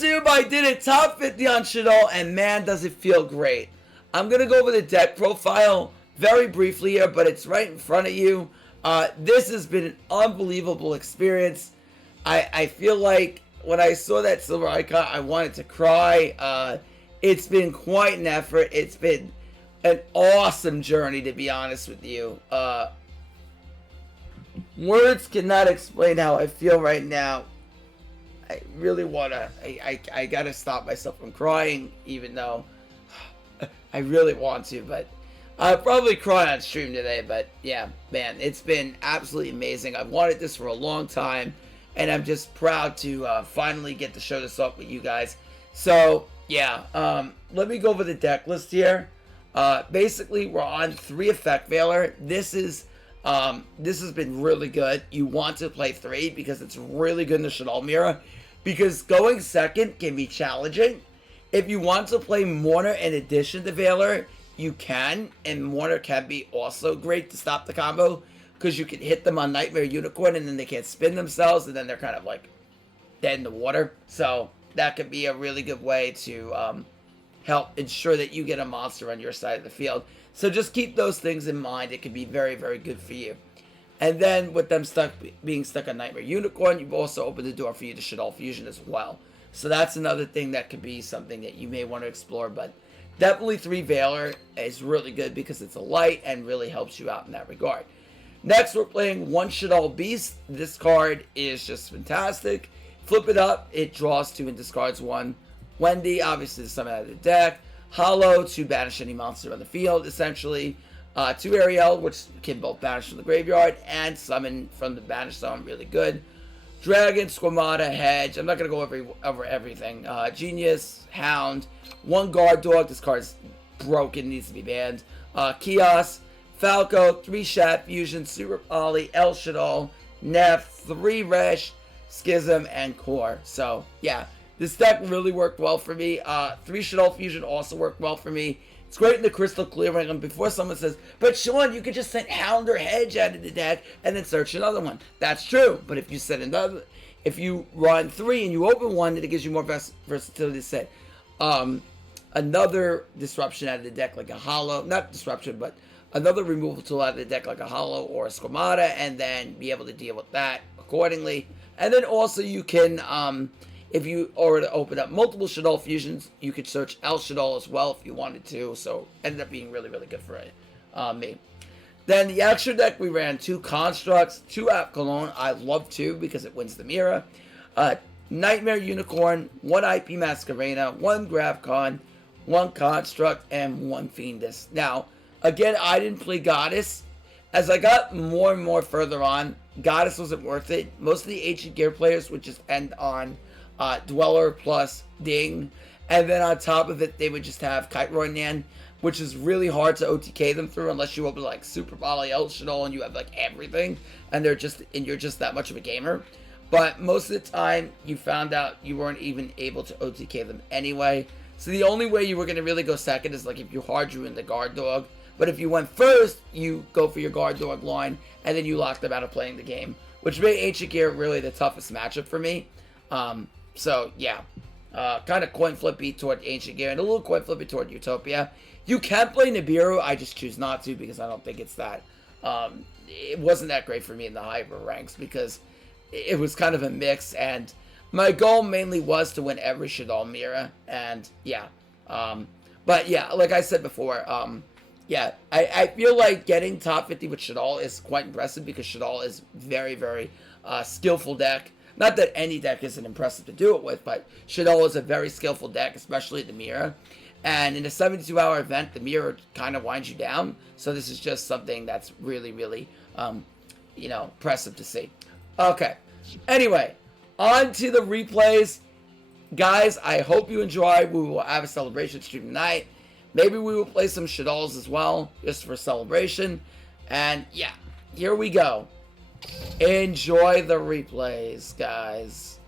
YouTube, I did a top 50 on Shaddoll, and man, does it feel great. I'm going to go over the deck profile very briefly here, but it's right in front of you. This has been an unbelievable experience. I feel like when I saw that silver icon, I wanted to cry. It's been quite an effort. It's been an awesome journey, to be honest with you. Words cannot explain how I feel right now. I really want to, I got to stop myself from crying, even though I really want to, but I'll probably cry on stream today. But yeah, man, it's been absolutely amazing. I've wanted this for a long time, and I'm just proud to finally get to show this off with you guys. So yeah, let me go over the deck list here. Basically, we're on 3 Effect Veiler. This has been really good. You want to play 3 because it's really good in the Shaddoll mirror, because going second can be challenging. If you want to play Mourner in addition to Veiler, you can, and Mourner can be also great to stop the combo, because you can hit them on Nightmare Unicorn and then they can't spin themselves, and then they're kind of like dead in the water. So that could be a really good way to help ensure that you get a monster on your side of the field. So just keep those things in mind. It can be very, very good for you. And then with them being stuck on Nightmare Unicorn, you've also opened the door for you to Shaddoll Fusion as well. So that's another thing that could be something that you may want to explore. But definitely 3 Veiler is really good because it's a light and really helps you out in that regard. Next, we're playing 1 Shaddoll Beast. This card is just fantastic. Flip it up, it draws 2 and discards 1. Wendy, obviously, to summon out of the deck. Hollow, to banish any monster on the field, essentially. 2 Ariel, which can both banish from the graveyard and summon from the banish zone, really good. Dragon, Squamata, Hedge, I'm not going to go over everything. Genius, Hound, 1 Guard Dog, this card's broken, needs to be banned. Chaos, Falco, 3 Shat Fusion, Super Poly, El Shaddoll, Neff, 3 Resh, Schism, and Core. So, yeah, this deck really worked well for me. 3 Shaddoll Fusion also worked well for me. It's great in the Crystal Clearing, and before someone says, but Sean, you could just send Hound or Hedge out of the deck and then search another one. That's true, but if you set another, if you run 3 and you open 1, then it gives you more versatility to set another disruption out of the deck, like a Hollow, not disruption, but another removal tool out of the deck, like a Hollow or a Squamata, and then be able to deal with that accordingly. And then also you can, if you already open up multiple Shaddoll Fusions, you could search El Shaddoll as well if you wanted to. So ended up being really, really good for me. Then the extra deck, we ran 2 Constructs, 2 App Cologne. I love 2 because it wins the mirror. Nightmare Unicorn, 1 IP Masquerena, 1 Gravcon, 1 Construct, and 1 Fiendus. Now, again, I didn't play Goddess. As I got more and more further on, Goddess wasn't worth it. Most of the Ancient Gear players would just end on Dweller plus Ding, and then on top of it they would just have Kite Roy Nan, which is really hard to OTK them through unless you open like Super Poly El Shaddoll and you have like everything and you're just that much of a gamer. But most of the time you found out you weren't even able to OTK them anyway. So the only way you were going to really go second is like if you hard drew in the Guard Dog. But if you went first, you go for your Guard Dog line and then you lock them out of playing the game, which made Ancient Gear really the toughest matchup for me. So, yeah, kind of coin flippy toward Ancient Gear and a little coin flippy toward Utopia. You can play Nibiru, I just choose not to because I don't think it's that, it wasn't that great for me in the higher ranks because it was kind of a mix, and my goal mainly was to win every Shaddoll mirror, and yeah, but yeah, like I said before, yeah, I feel like getting top 50 with Shaddoll is quite impressive because Shaddoll is very, very skillful deck. Not that any deck isn't impressive to do it with, but Shaddoll is a very skillful deck, especially the mirror. And in a 72-hour event, the mirror kind of winds you down. So this is just something that's really, really, impressive to see. Okay. Anyway, on to the replays. Guys, I hope you enjoy. We will have a celebration stream tonight. Maybe we will play some Shaddolls as well, just for celebration. And yeah, here we go. Enjoy the replays, guys.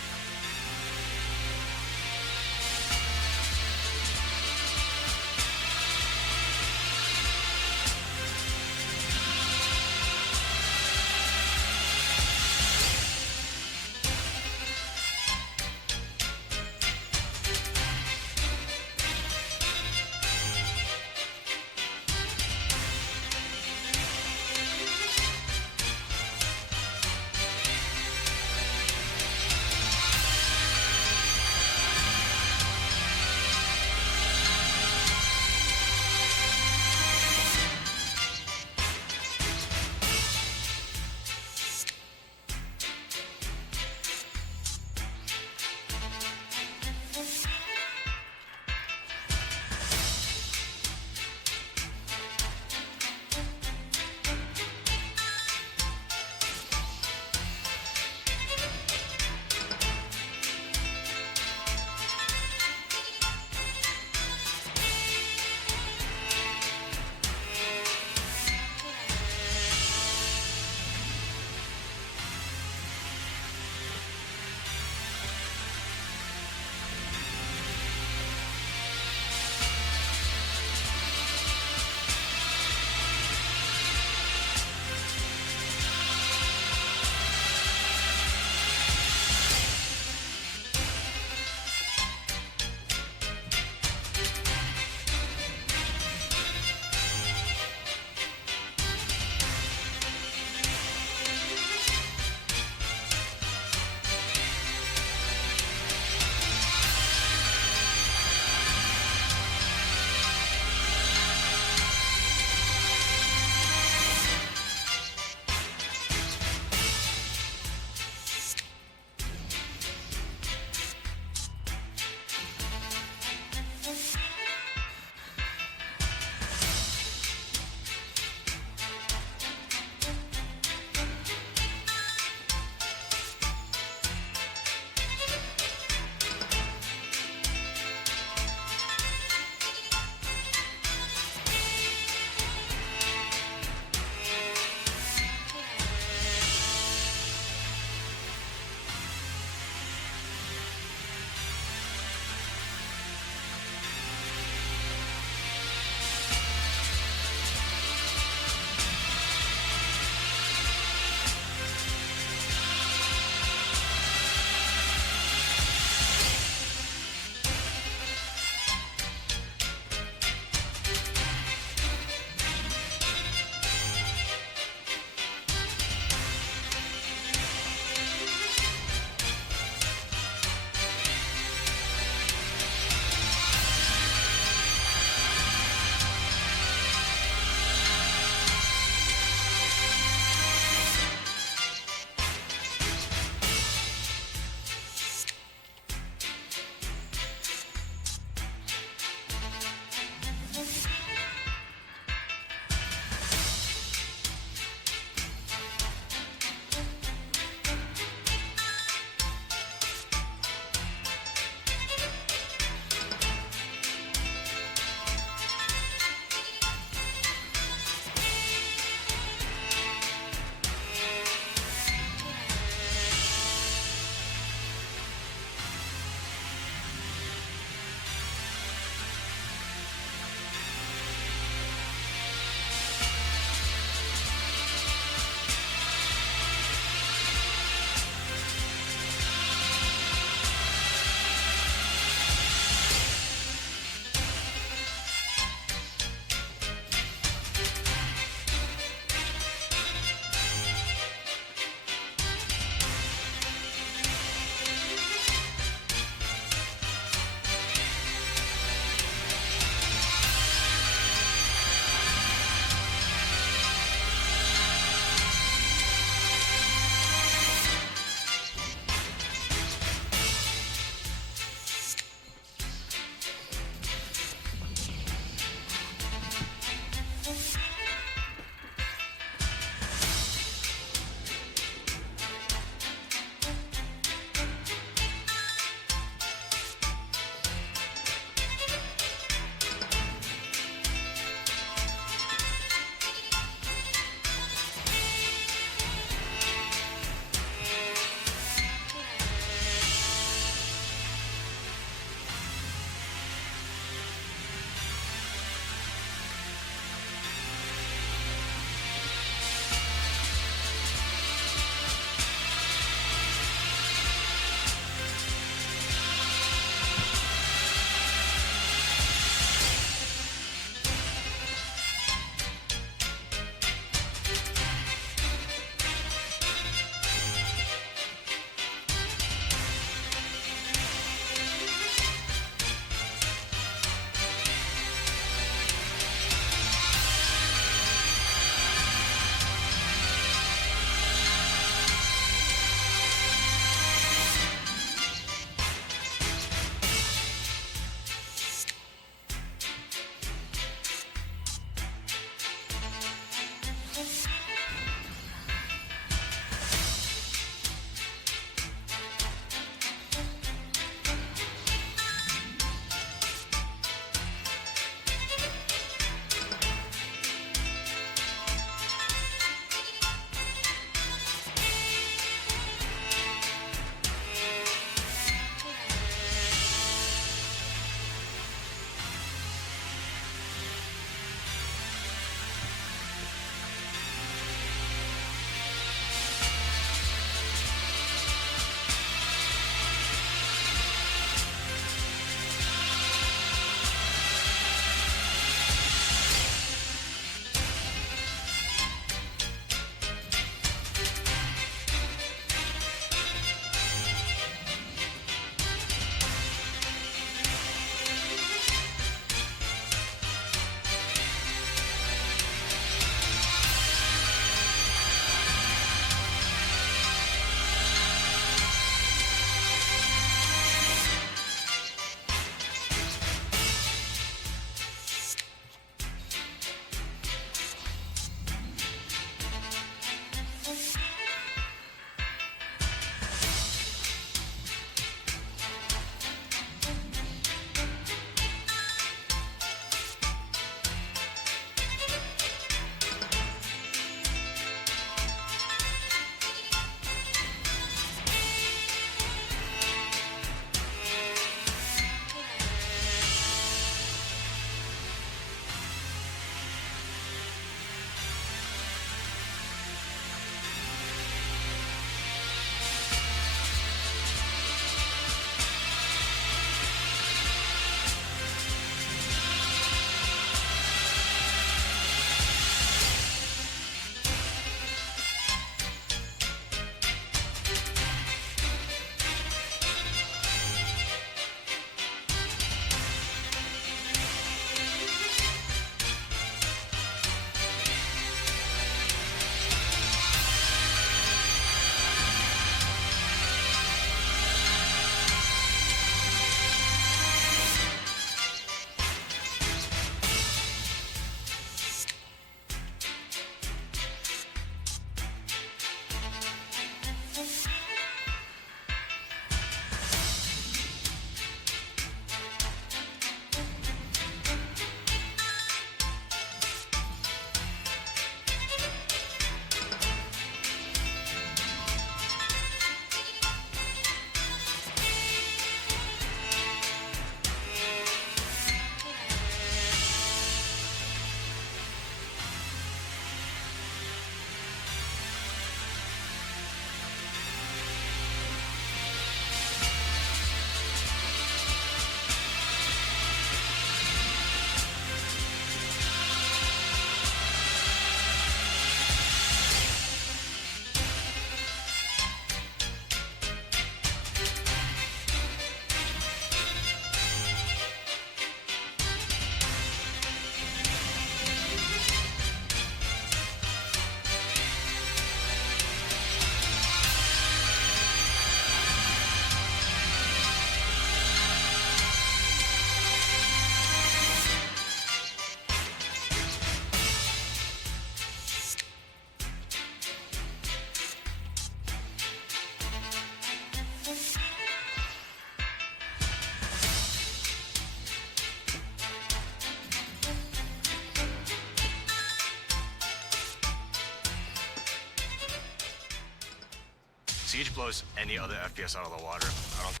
Siege blows any other FPS out of the water. I don't.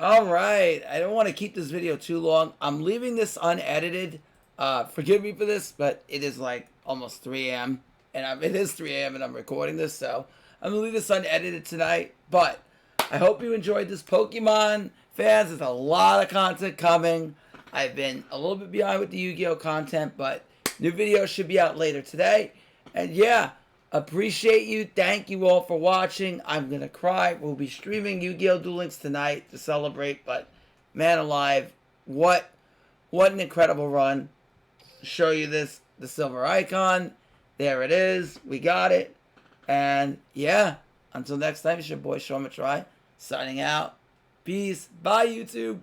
All right. I don't want to keep this video too long. I'm leaving this unedited. Forgive me for this, but it is like almost 3 a.m. and it is 3 a.m. and I'm recording this, so I'm gonna leave this unedited tonight. But I hope you enjoyed this, Pokemon fans. There's a lot of content coming. I've been a little bit behind with the Yu-Gi-Oh content, but new videos should be out later today. And yeah, appreciate you. Thank you all for watching. I'm gonna cry. We'll be streaming Yu-Gi-Oh! Duel Links tonight to celebrate. But man alive, what an incredible run! Show you this, the silver icon. There it is. We got it. And yeah, until next time, it's your boy Shawma Try signing out. Peace. Bye, YouTube.